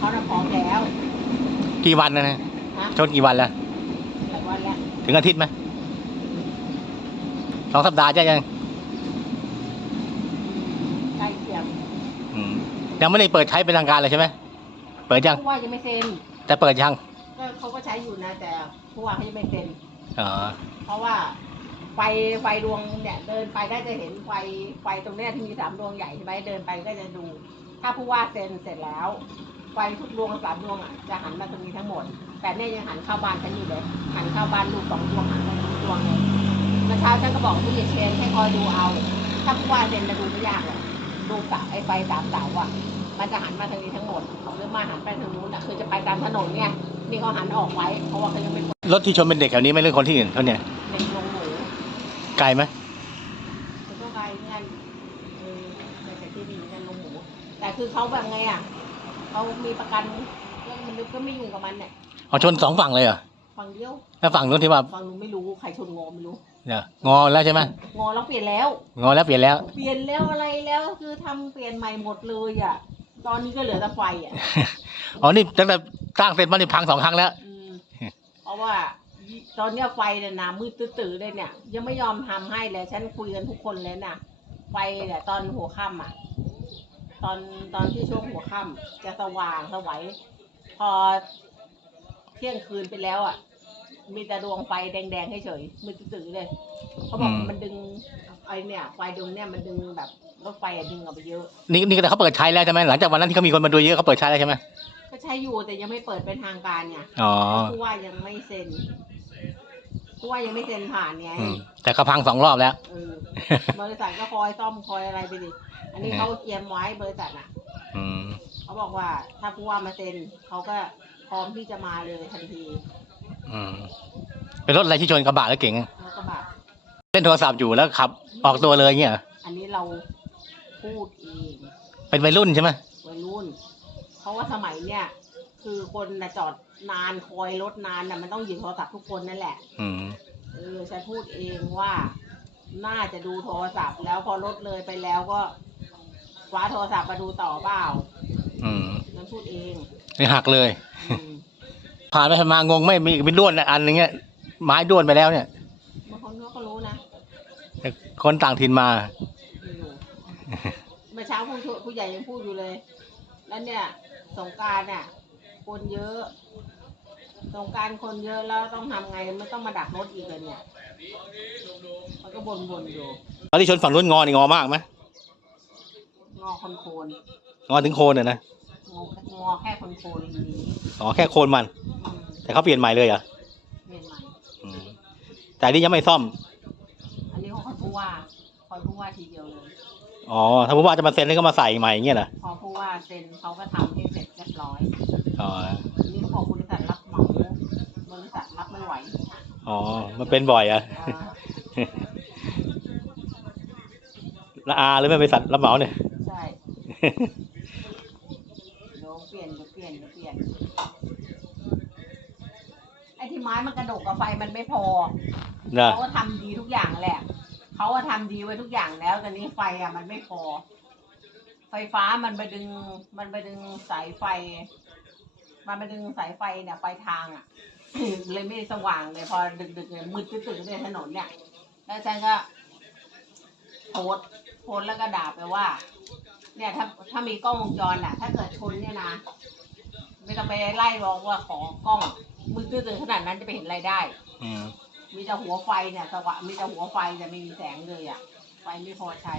เขาน่ะพร้อมแล้วกี่วันนะนะนะชนกี่วันแล้ว หลายวันแล้วถึงอาทิตย์ไหมสองสัปดาห์จะยังใกล้เคียงอืมยังไม่ได้เปิดใช้เป็นทางการเลยใช่ไหมเปิดยังผู้ว่ายังไม่เซ็นแต่เปิดยังก็เขาก็ใช้อยู่นะแต่ผู้ว่าเขายังไม่เซ็นอ๋อเพราะว่าไฟไฟดวงเนี่ยเดินไปก็จะเห็นไฟไฟตรงเนี้ยที่มีสามดวงใหญ่ใช่ไหมเดินไปก็จะดู ถ้าผู้ว่าเซ็นเสร็จแล้ว ไฟทุกดวงสามดวงอะจะหันมาตรงนี้ทั้งหมด แต่เนี่ยยังหันเข้าบ้านฉันอยู่เลย หันเข้าบ้านลูกสองดวงหันมาตรงนี้ดวงเลยเมื่อเช้าฉันก็บอกผู้ใหญ่เชนให้คอยดูเอา ถ้าผู้ว่าเซ็นจะดูไม่ยากหรอกดูกะไอ้ไฟสามเสาอะ มันจะหันมาทางนี้ทั้งหมดหรือมาหันไปทางนู้นอะคือจะไปตามถนนเนี่ยนี่เขาหันออกไว้เพราะว่าเขายังไม่เปิดรถที่ชนเป็นเด็กแถวนี้ไหม่เรื่องคนที่อื่นเขาเนี่ยเด็กลงหมูไกลไหมคือก็ไปเงินเออแต่ที่ดีเงินลงหมู แต่คือเขาแบบไงอะ เขามีประกันก็มันก็ไม่ยุ่งกับมันเนี่ยอ๋อชนสองฝั่งเลยเหรอฝั่งเดียวแล้วฝั่งนู้นที่ว่าฝั่งนู้นไม่รู้ใครชนงอไม่รู้เนี่ยงอแล้วใช่ไหมงอแล้วเปลี่ยนแล้ว งอแล้วเปลี่ยนแล้ว เปลี่ยนแล้วอะไรแล้วคือทำเปลี่ยนใหม่หมดเลยอะ ตอนนี้ก็เหลือแต่ไฟอะอ๋อนี่ตั้งแต่สร้างเสร็จมานี่พังสองครั้งแล้วอืมเพราะว่าตอนเนี้ยไฟเนี่ยหนามืดตื้อๆเลยเนี่ย ยังไม่ยอมทำให้เลยฉันคุยกันทุกคนเลยน่ะไฟเนี่ยตอนหัวค่ำอะ ตอนตอนที่ช่วงหัวค่ำจะสว่างสวัยพอเที่ยงคืนไปแล้วอะ มีแต่ดวงไฟแดงๆเฉยๆมืดตื้อๆเลยเขาบอกอืม มันดึงไอเนี่ยไฟดวงเนี่ยมันดึงแบบรถไฟอะดึงออกไปเยอะ นี่นี่แต่เขาเปิดใช้แล้วใช่ไหมหลังจากวันนั้นที่เขามีคนมาดูเยอะเขาเปิดใช้แล้วใช่ไหมก็ใช้อยู่แต่ยังไม่เปิดเป็นทางการไงอ๋อผู้ว่ายังไม่เซ็นผู้ว่ายังไม่เซ็นผ่านไงอืมแต่เขาพังสองรอบแล้ว เออบริษัทก็คอยซ่อมคอยอะไรไปดิ อันนี้เขาเตรียมไว้บริษัทอะ อืมเขาบอกว่าถ้าผู้ว่ามาเซ็นเขาก็พร้อมที่จะมาเลยทันทีอืมเป็นรถอะไรที่ชนกระบะแล้วเก่งอะแล้วก็แบบเล่นโทรศัพท์อยู่แล้วขับ ออกตัวเลยเงี้ยเหรออันนี้เราพูดเองเป็นวัยรุ่นใช่ไหมวัยรุ่น เพราะว่าสมัยเนี่ย คือคนนะจอดนานคอยรถนานน่ะมันต้องหยิบโทรศัพท์ทุกคนนั่นแหละ อืม เออฉันพูดเองว่า น่าจะดูโทรศัพท์แล้วพอรถเลยไปแล้วก็ คว้าโทรศัพท์มาดูต่อเปล่าอืมฉันพูดเองนี่หักเลย อืมผ่านไปผ่านมางงไม่มีเป็นด้วนอันนึงเงี้ยไม้ด้วนไปแล้วเนี่ย บางคนเขาก็รู้นะแต่คนต่างถิ่นมาไม่รู้เมื่อเช้าผู้ช่วยผู้ใหญ่ยังพูดอยู่เลย แล้วเนี่ยสงกรารน่ะ คนเยอะสงกรารคนเยอะแล้วต้องทำไงไม่ต้องมาดักรถอีกเลยเนี่ยมันก็บ่นๆอยู่ ตอนที่ชนฝั่งนู้นงอนี่งอมากไหม งอคนโคนงอถึงโคนเนี่ยนะงองอแค่คนโคนอย่างนี้อ๋อแค่โคนมัน อืมแต่เขาเปลี่ยนใหม่เลยเหรอเปลี่ยนใหม่ อืมแต่อันนี่ยังไม่ซ่อม อันนี้เขาคอยผู้ว่าคอยผู้ว่าทีเดียวเลย อ๋อ ถ้าผู้ว่าจะมาเซ็นแล้วก็มาใส่ใหม่อย่างเงี้ยเหรอพอผู้ว่าเซ็นเขาก็ทำให้เสร็จเรียบร้อย อ๋ออันนี้เขาบอกบริษัทรับเหมาบริษัทรับไม่ไหวอ๋อ มันเป็นบ่อยเหรอะอ่าละอาหรือไม่บริษัทรับเหมาเนี่ย ใช่เดี๋ยวเปลี่ยนเดี๋ยวเปลี่ยนเดี๋ยวเปลี่ยน ไอ้ที่ไม้มันกระดกกับไฟมันไม่พอ นะเขาก็ทำดีทุกอย่างแหละ เขาก็ทำดีไว้ทุกอย่างแล้วแต่นี้ไฟอะมันไม่พอ ไฟฟ้ามันไปดึง มันไปดึงสายไฟ มันไปดึงสายไฟเนี่ยไฟทางอะ เลยไม่สว่างเลยพอดึกๆเนี่ยมืดตึ๊ดๆในถนนเนี่ย แล้วฉันก็โพสต์โพสต์แล้วก็ด่าไปว่า เนี่ยถ้าถ้ามีกล้องวงจรอะ ถ้าเกิดชนเนี่ยนะ ไม่ต้องไปไล่ร้องว่าขอกล้องมืดตื้อๆขนาดนั้นจะไปเห็นอะไรได้ อืม มีแต่หัวไฟเนี่ยสว่างมีแต่หัวไฟแต่ไม่มีแสงเลยอะ ไฟไม่พอใช้